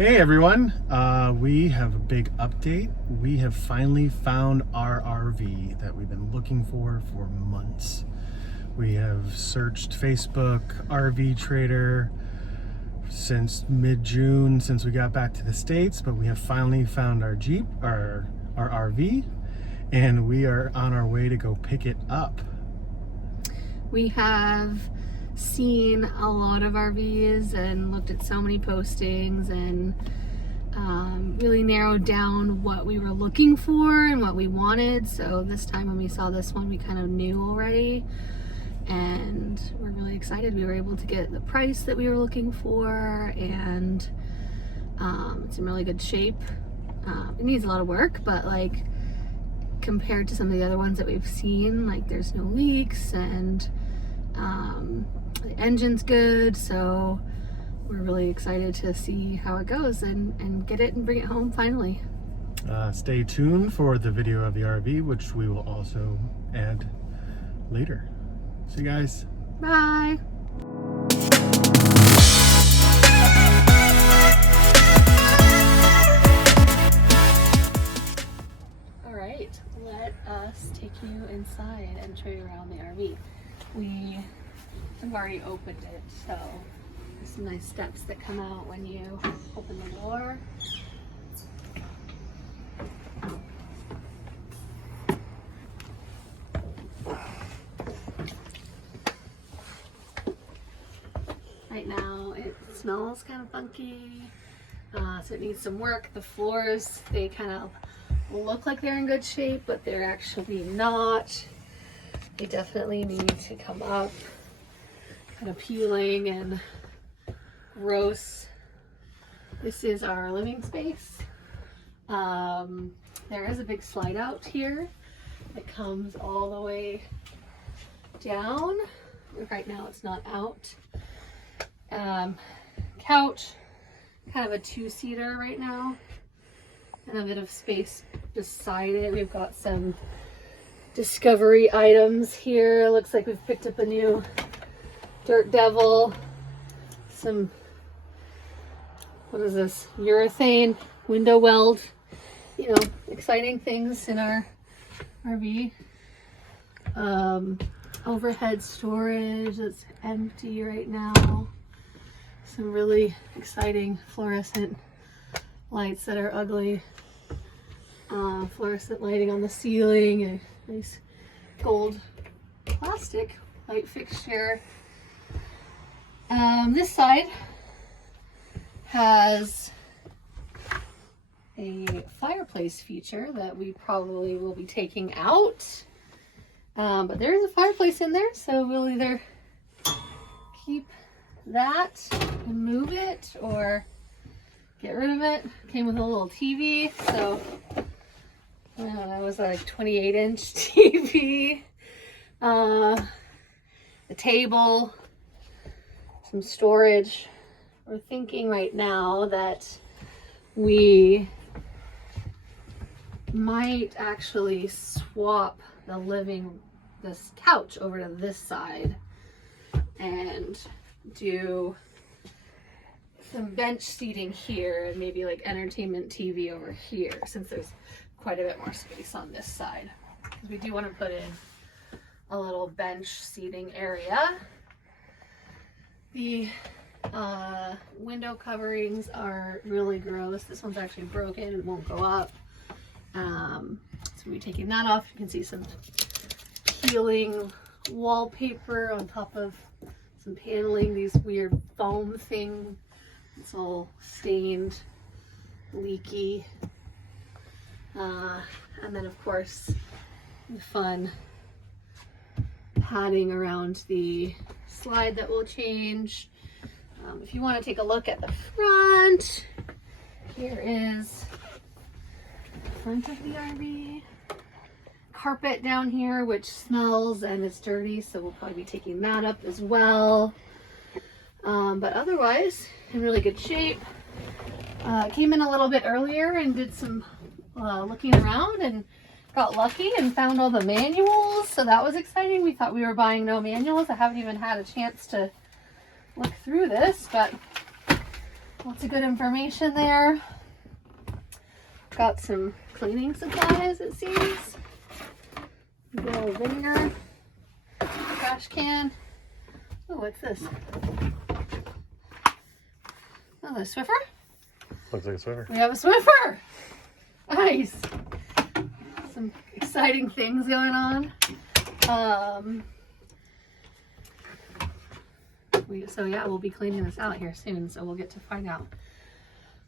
Hey everyone, we have a big update. We have finally found our RV that we've been looking for months. We have searched Facebook, RV Trader since mid-June, since we got back to the States, but we have finally found our Jeep, our RV, and we are on our way to go pick it up. We have seen a lot of RVs and looked at so many postings and really narrowed down what we were looking for and what we wanted. So this time when we saw this one, we kind of knew already, and we're really excited. We were able to get the price that we were looking for, and it's in really good shape. It needs a lot of work, but like compared to some of the other ones that we've seen, like there's no leaks, and the engine's good, so we're really excited to see how it goes and get it and bring it home finally. Stay tuned for the video of the RV, which we will also add later. See you guys. Bye. All right, let us take you inside and show you around the RV. We have already opened it, so there's some nice steps that come out when you open the door. Right now it smells kind of funky, so it needs some work. The floors, they kind of look like they're in good shape, but they're actually not. They definitely need to come up. Kind of peeling and gross. This is our living space. There is a big slide out here that comes all the way down. Right now it's not out. Couch, kind of a two-seater right now, and a bit of space beside it. We've got some discovery items here. Looks like we've picked up a new Dirt Devil, some, what is this, urethane window weld, you know, exciting things in our RV. Overhead storage that's empty right now. Some really exciting fluorescent lights that are ugly. Fluorescent lighting on the ceiling, a nice gold plastic light fixture. This side has a fireplace feature that we probably will be taking out. But there is a fireplace in there, so we'll either keep that and move it or get rid of it. Came with a little TV, so I don't know, it was like 28-inch TV. The table, some storage. We're thinking right now that we might actually swap this couch over to this side and do some bench seating here and maybe like entertainment TV over here, since there's quite a bit more space on this side. We do want to put in a little bench seating area. The window coverings are really gross. This one's actually broken and won't go up. So we'll be taking that off. You can see some peeling wallpaper on top of some paneling, these weird foam thing. It's all stained, leaky. And then of course the fun padding around the slide that will change. If you want to take a look at the front, here is the front of the RV. Carpet down here, which smells and it's dirty, so we'll probably be taking that up as well. But otherwise, in really good shape. Came in a little bit earlier and did some looking around and got lucky and found all the manuals, so that was exciting. We thought we were buying no manuals. I haven't even had a chance to look through this, but Lots of good information there. Got some cleaning supplies, it seems. A little vinegar, trash can. Oh, what's this? Oh, the Swiffer? Looks like a Swiffer. We have a Swiffer! Nice! Some exciting things going on. So yeah, we'll be cleaning this out here soon, so we'll get to find out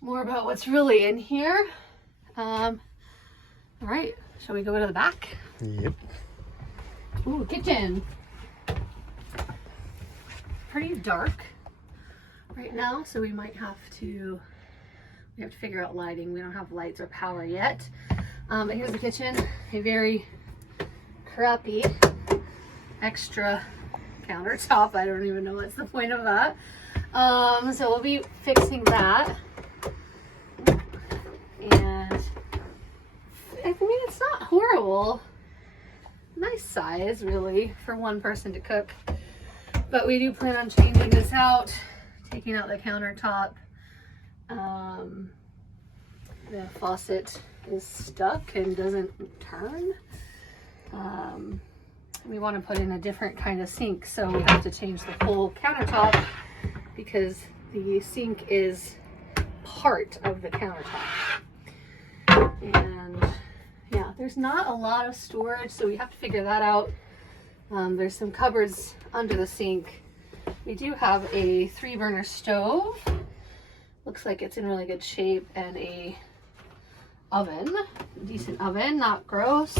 more about what's really in here. All right, shall we go to the back? Yep. Ooh, kitchen. Pretty dark right now, so we have to figure out lighting. We don't have lights or power yet. But here's the kitchen, a very crappy extra countertop. I don't even know what's the point of that. So we'll be fixing that. And I mean, it's not horrible. Nice size, really, for one person to cook. But we do plan on changing this out, taking out the countertop. The faucet is stuck and doesn't turn. We want to put in a different kind of sink, so we have to change the whole countertop because the sink is part of the countertop. And yeah, there's not a lot of storage, so we have to figure that out. There's some cupboards under the sink. We do have a 3-burner stove. Looks like it's in really good shape, and a oven, decent oven, not gross.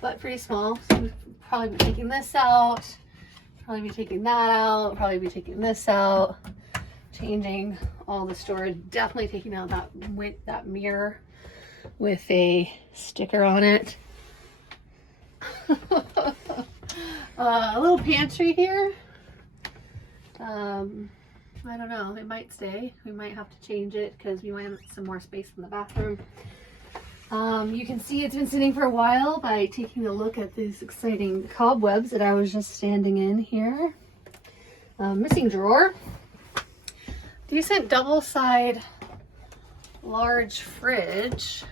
But pretty small. So we'll probably be taking this out, probably be taking that out, probably be taking this out, changing all the storage, definitely taking out that mirror with a sticker on it. A little pantry here. I don't know, it might stay. We might have to change it because we might have some more space in the bathroom. You can see it's been sitting for a while by taking a look at these exciting cobwebs that I was just standing in here. Missing drawer. Decent double side large fridge.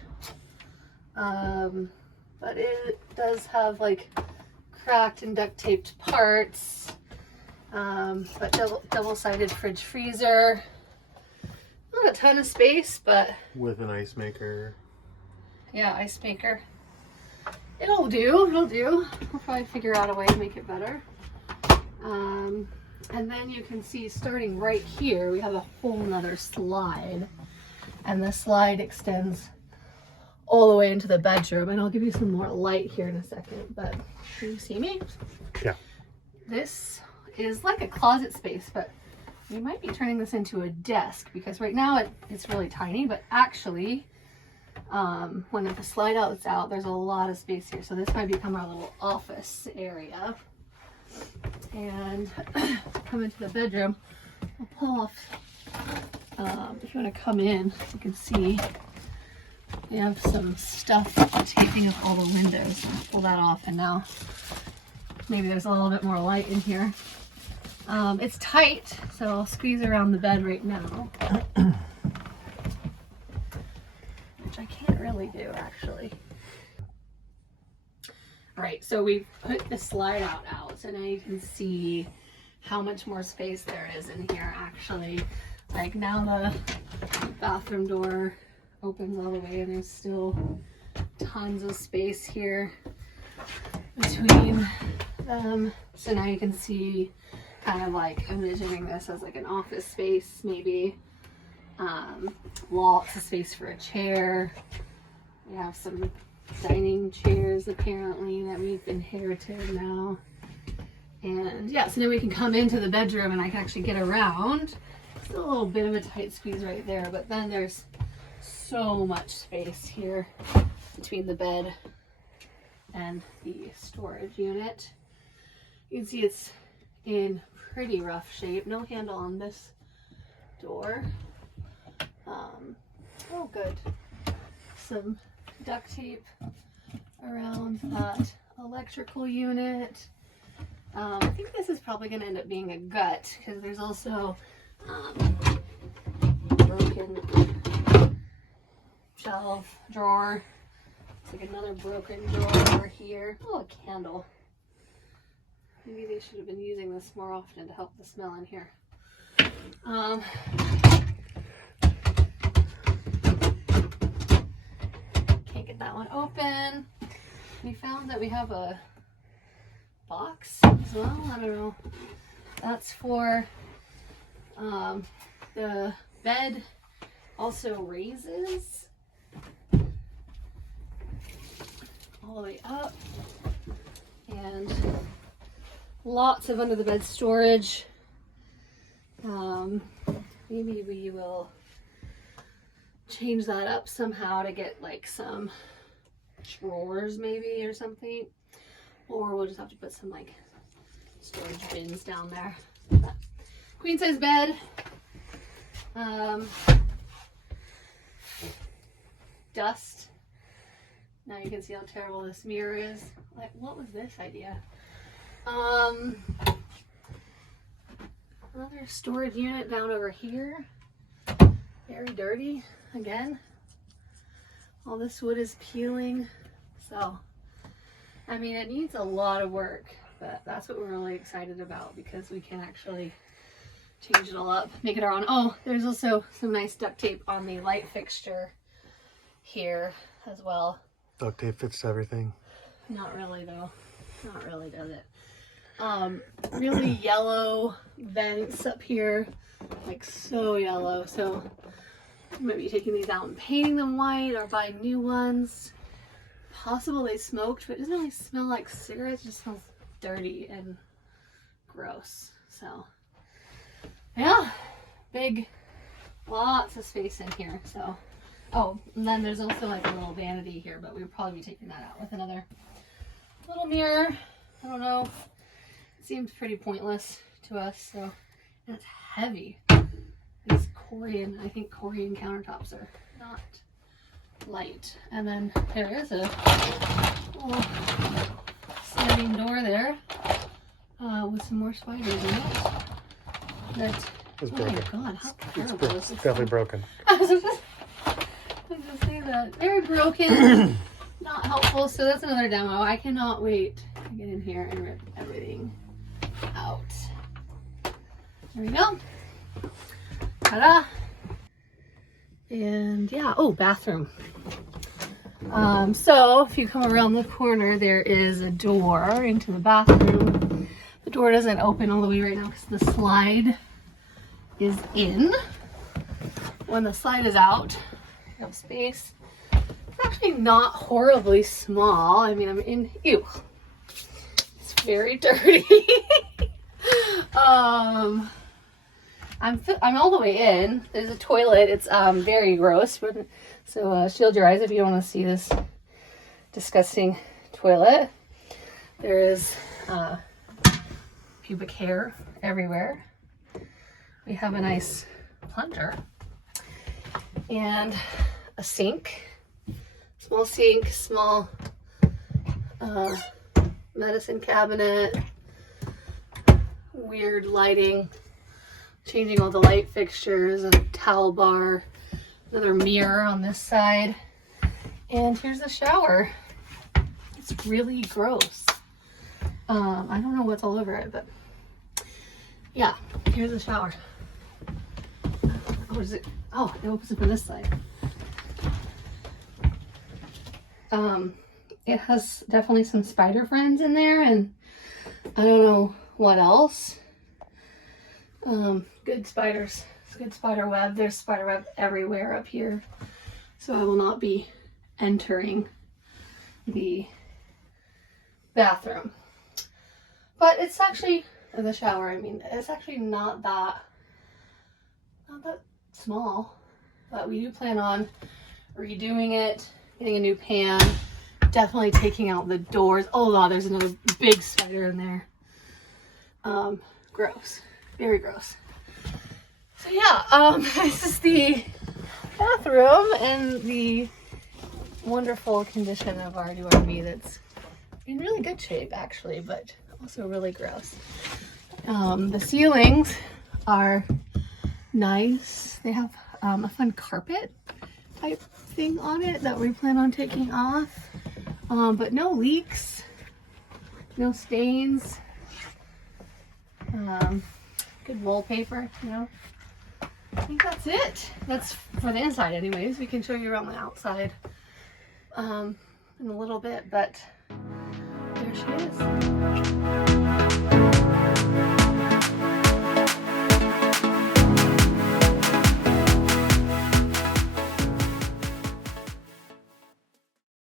But it does have like cracked and duct taped parts. But double-sided fridge freezer. Not a ton of space, but with an ice maker. Yeah, ice maker. It'll do, it'll do. We'll probably figure out a way to make it better. And then you can see starting right here, we have a whole nother slide. And the slide extends all the way into the bedroom. And I'll give you some more light here in a second, but can you see me? Yeah. This is like a closet space, but we might be turning this into a desk because right now it's really tiny, but actually when the slide out's out, there's a lot of space here. So this might become our little office area. And come into the bedroom, I'll pull off, if you want to come in, you can see we have some stuff taping up all the windows. I'll pull that off, and now maybe there's a little bit more light in here. It's tight, so I'll squeeze around the bed right now. Which I can't really do, actually. All right, so we put the slide out, so now you can see how much more space there is in here, actually. Like now the bathroom door opens all the way, and there's still tons of space here between them. So now you can see kind of like envisioning this as like an office space, maybe. Lots of space for a chair. We have some dining chairs apparently that we've inherited now. And yeah, so now we can come into the bedroom and I can actually get around. Still a little bit of a tight squeeze right there, but then there's so much space here between the bed and the storage unit. You can see it's in pretty rough shape. No handle on this door. Oh good. Some duct tape around that electrical unit. I think this is probably going to end up being a gut because there's also broken shelf drawer. It's like another broken drawer over here. Oh, a candle. Maybe they should have been using this more often to help the smell in here. Can't get that one open. We found that we have a box as well. I don't know. That's for the bed also raises all the way up, and lots of under the bed storage. Maybe we will change that up somehow to get like some drawers maybe or something, or we'll just have to put some like storage bins down there. Queen size bed. Dust. Now you can see how terrible this mirror is. Like, what was this idea? Another storage unit down over here. Very dirty again. All this wood is peeling. So, I mean, it needs a lot of work, but that's what we're really excited about because we can actually change it all up, make it our own. Oh, there's also some nice duct tape on the light fixture here as well. Duct tape fits everything. Not really though. Not really, does it? Really yellow vents up here, like so yellow. So I might be taking these out and painting them white or buying new ones. Possible they smoked, but it doesn't really smell like cigarettes. It just smells dirty and gross. So yeah, big, lots of space in here. So, oh, and then there's also like a little vanity here, but we'll probably be taking that out with another little mirror. I don't know. It seems pretty pointless to us. So, and it's heavy. These Korean, I think Korean countertops are not light. And then there is a little sliding door there with some more spiders in it. That, It's oh broken. my god, how terrible is It's this definitely thing? broken. I was just say that. Very broken, not helpful. So that's another demo. I cannot wait to get in here and rip everything out. There we go. Ta-da! And yeah, oh, bathroom. So if you come around the corner, there is a door into the bathroom. The door doesn't open all the way right now because the slide is in. When the slide is out, you have space. It's actually not horribly small. I mean, I'm in, ew. It's very dirty. I'm all the way in. There's a toilet. It's very gross. So shield your eyes if you don't want to see this disgusting toilet. There is pubic hair everywhere. We have a nice plunger and a sink, small medicine cabinet, weird lighting, changing all the light fixtures, a towel bar, another mirror on this side, and here's the shower. It's really gross. I don't know what's all over it, but yeah, here's the shower. Oh, is it? Oh, it opens from this side. It has definitely some spider friends in there, and I don't know what else. Good spiders. It's good spider web. There's spider web everywhere up here. So I will not be entering the bathroom. But it's actually, the shower, I mean, it's actually not that small. But we do plan on redoing it, getting a new pan, definitely taking out the doors. Oh wow, there's another big spider in there. Gross. Very gross. So yeah, this is the bathroom and the wonderful condition of our new RV that's in really good shape actually, but Also really gross. The ceilings are nice. They have a fun carpet type thing on it that we plan on taking off. But no leaks, no stains. Good wallpaper, you know. I think that's it. That's for the inside anyways. We can show you around the outside in a little bit, but there she is.